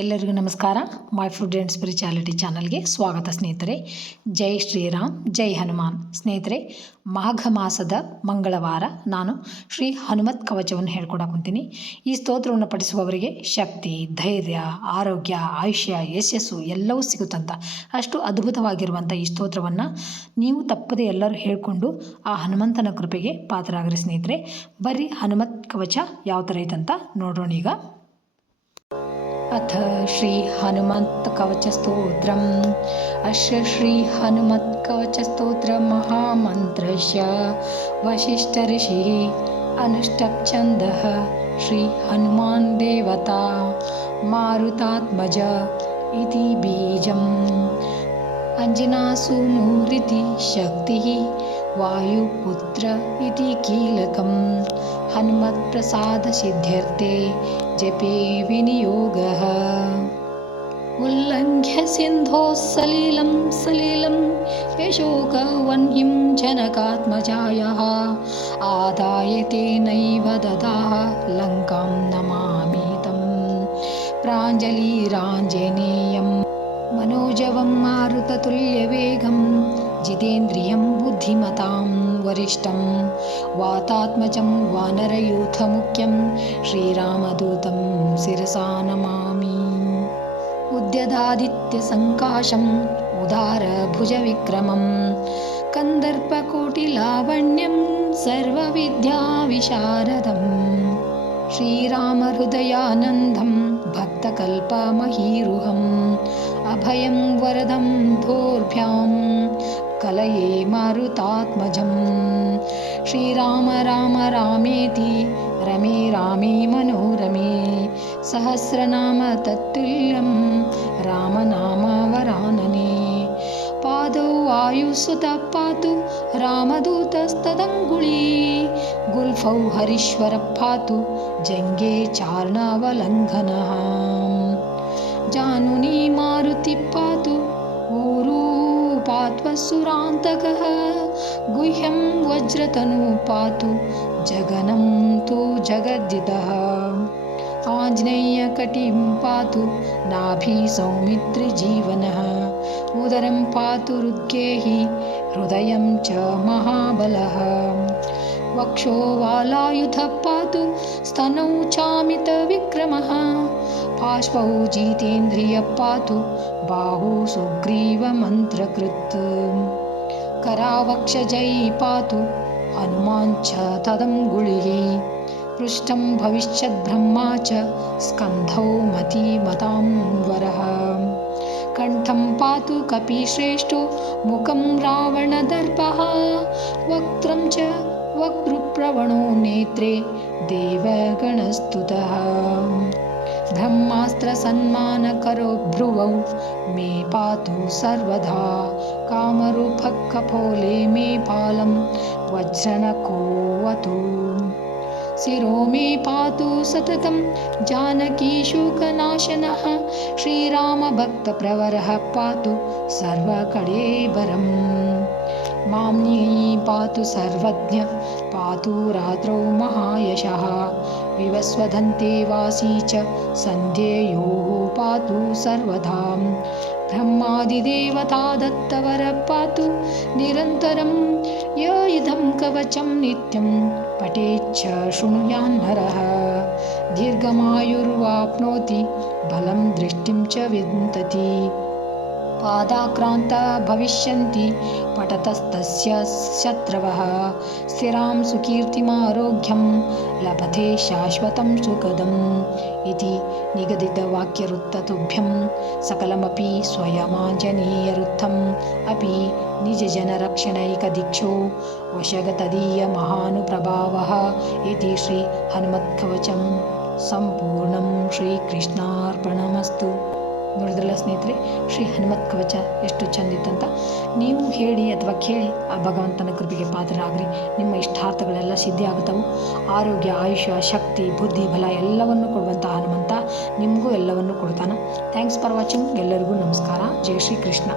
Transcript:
ಎಲ್ಲರಿಗೂ ನಮಸ್ಕಾರ. My food and spirituality ಚಾನಲ್ಗೆ ಸ್ವಾಗತ ಸ್ನೇಹಿತರೆ. ಜೈ ಶ್ರೀರಾಮ್, ಜೈ ಹನುಮಾನ್. ಸ್ನೇಹಿತರೆ, ಮಾಘ ಮಾಸದ ಮಂಗಳವಾರ ನಾನು ಶ್ರೀ ಹನುಮತ್ ಕವಚವನ್ನು ಹೇಳ್ಕೊಡಕುಂತೀನಿ ಈ ಸ್ತೋತ್ರವನ್ನು ಪಠಿಸುವವರಿಗೆ ಶಕ್ತಿ, ಧೈರ್ಯ, ಆರೋಗ್ಯ, ಆಯುಷ್ಯ, ಯಶಸ್ಸು ಎಲ್ಲವೂ ಸಿಗುತ್ತಂತ, ಅಷ್ಟು ಅದ್ಭುತವಾಗಿರುವಂಥ ಈ ಸ್ತೋತ್ರವನ್ನು ನೀವು ತಪ್ಪದೆ ಎಲ್ಲರೂ ಹೇಳಿಕೊಂಡು ಆ ಹನುಮಂತನ ಕೃಪೆಗೆ ಪಾತ್ರರಾಗ್ರಿ ಸ್ನೇಹಿತರೆ. ಬರೀ ಹನುಮತ್ ಕವಚ ಯಾವ ಥರ ಐತಂತ ನೋಡೋಣ ಈಗ अथ श्रीहनुमत्कवचस्तोत्रम्। अस्य श्रीहनुमत्कवचस्तोत्रमहामन्त्रस्य वसिष्ठऋषिः अनुष्टप्छन्दः श्रीहनुमान् देवता मारुतात्मज इति बीजम्। अञ्जनासूनुरिति शक्तिः वायुपुत्र इति कीलकं हनुमत्प्रसादसिद्ध्यर्थे जपे विनियोगः। उल्लङ्घ्य सिन्धोः सलिलं सलिलं यशोकवह्निं जनकात्मजायः। आदाय तेनैव ददाह लङ्कां नमामि तं। प्राञ्जलिराञ्जनेयं मनोजवं मारुततुल्यवेगं जितेन्द्रियं बुद्धिमतां वरिष्ठं वातात्मजं वानरयूथमुख्यं श्रीरामदूतं शिरसा नमामि। उद्यदादित्यसङ्काशम् उदारभुजविक्रमं कन्दर्पकोटिलावण्यं सर्वविद्याविशारदम्। श्रीरामहृदयानन्दं भक्तकल्पमहीरुहम्। अभयं वरदं दोर्भ्यां कलये मारुतात्मजं श्रीराम राम रामेति रमे रामे मनोरमे सहस्रनाम तत्तुल्यं रामनामवरानने पादौ वायुसुतः पातु रामदूतस्तदङ्गुळी। गुल्फौ हरीश्वरः पातु जङ्गे चार्णवलङ्घनः। जानुनी मारुतिः पात्वसुरान्तकः गुह्यं वज्रतनु पातु जगनं तु जगद्दितः आञ्जनेयकटिं पातु नाभि सौमित्रिजीवनः उदरं पातु रुद्गेहि हृदयं च महाबलः। वक्षो वालायुधः पातु स्तनौ चामितविक्रमः पार्श्वौ जितेन्द्रियः पातु बाहु सुग्रीवमन्त्रकृत्। करावक्षजै पातु हनुमान् च तदङ्गुलिः पृष्ठं भविष्यद्ब्रह्मा च स्कन्धौ मतिमतां वरः। कण्ठं पातु कपिश्रेष्ठो मुखं रावणदर्पः। वक्त्रं च वक्तृप्रवणो नेत्रे देवगणस्तुतः ब्रह्मास्त्रसन्मानकरो भ्रुवौ। मे पातु सर्वदा कामरूपकपोले मे पालं वज्रनकोवतु शिरो मे पातु सततं जानकीशोकनाशनः श्रीरामभक्तप्रवरः पातु सर्वकडेबरम् माम्नी पातु सर्वज्ञ पातु रात्रौ महायशः। विवस्वदन्ते वासी च सन्ध्येयोः पातु सर्वदा ब्रह्मादिदेवता दत्तवरः पातु निरन्तरं य इदं कवचं नित्यं पठेच्छ शृणुयान्नरः दीर्घमायुर्वाप्नोति बलं दृष्टिं च विन्दति पादाक्रान्ता भविष्यन्ति। पठतस्तस्य शत्रवः। स्थिरां सुकीर्तिमारोग्यं लभते शाश्वतं सुखदम् इति निगदितवाक्यरुत्ततुभ्यं। सकलमपि स्वयमाञ्जनेयरुत्थम्। अपि निजजनरक्षणैकदीक्षो वशगतदीयमहानुप्रभावः इति श्रीहनुमत्कवचं। सम्पूर्णं श्रीकृष्णार्पणमस्तु ನೋಡಿದ್ರಲ್ಲ ಸ್ನೇಹಿತರೆ, ಶ್ರೀ ಹನುಮತ್ ಕವಚ ಎಷ್ಟು ಚಂದಿತ್ತಂತ. ನೀವು ಹೇಳಿ ಅಥವಾ ಕೇಳಿ ಆ ಭಗವಂತನ ಕೃಪೆಗೆ ಪಾತ್ರರಾಗ್ರಿ. ನಿಮ್ಮ ಇಷ್ಟಾರ್ಥಗಳೆಲ್ಲ ಸಿದ್ಧಿ ಆಗುತ್ತವೆ. ಆರೋಗ್ಯ, ಆಯುಷ್ಯ, ಶಕ್ತಿ, ಬುದ್ಧಿ, ಬಲ ಎಲ್ಲವನ್ನು ಕೊಡುವಂಥ ಹನುಮಂತ ನಿಮಗೂ ಎಲ್ಲವನ್ನು ಕೊಡ್ತಾನೆ. ಥ್ಯಾಂಕ್ಸ್ ಫಾರ್ ವಾಚಿಂಗ್ ಎಲ್ಲರಿಗೂ ನಮಸ್ಕಾರ. ಜೈ ಶ್ರೀ ಕೃಷ್ಣ